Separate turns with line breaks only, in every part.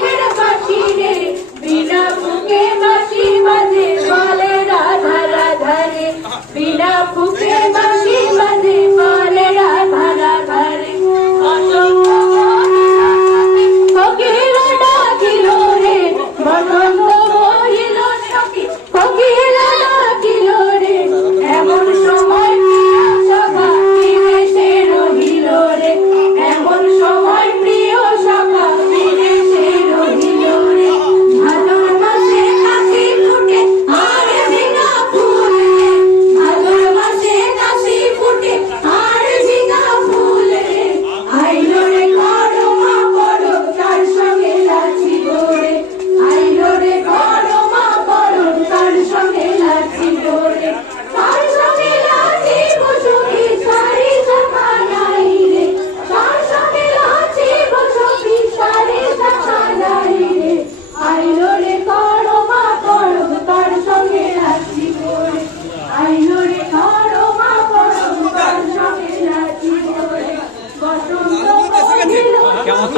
Thank
you.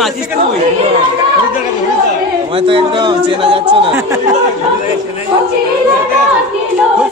আছিস তুই?
তো একদম চেনা যাচ্ছে না।